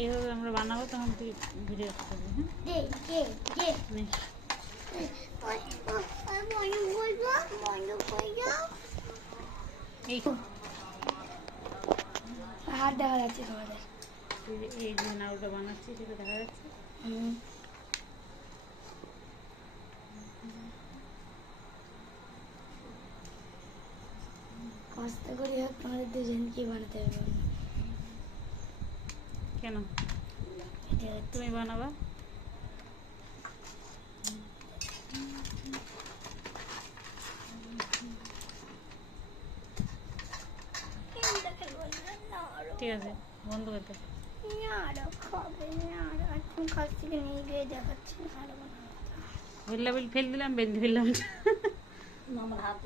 এইভাবে আমরা বানাবো, তখন তুই ভিডিও করবি। হাত দেখা যাচ্ছে তোমাদের, এই যে নাড়ুটা বানাচ্ছি সেটা দেখা যাচ্ছে। কষ্ট করে হোক তোমাদের দুজনকে বানাতে হবে। কেন তুমি বানাবা? ঠিক আছে, বন্ধ করতে। কাছ থেকে নিয়ে গিয়ে দেখাচ্ছি ফেল দিলাম, বেঁধে ফেললাম। আমার হাত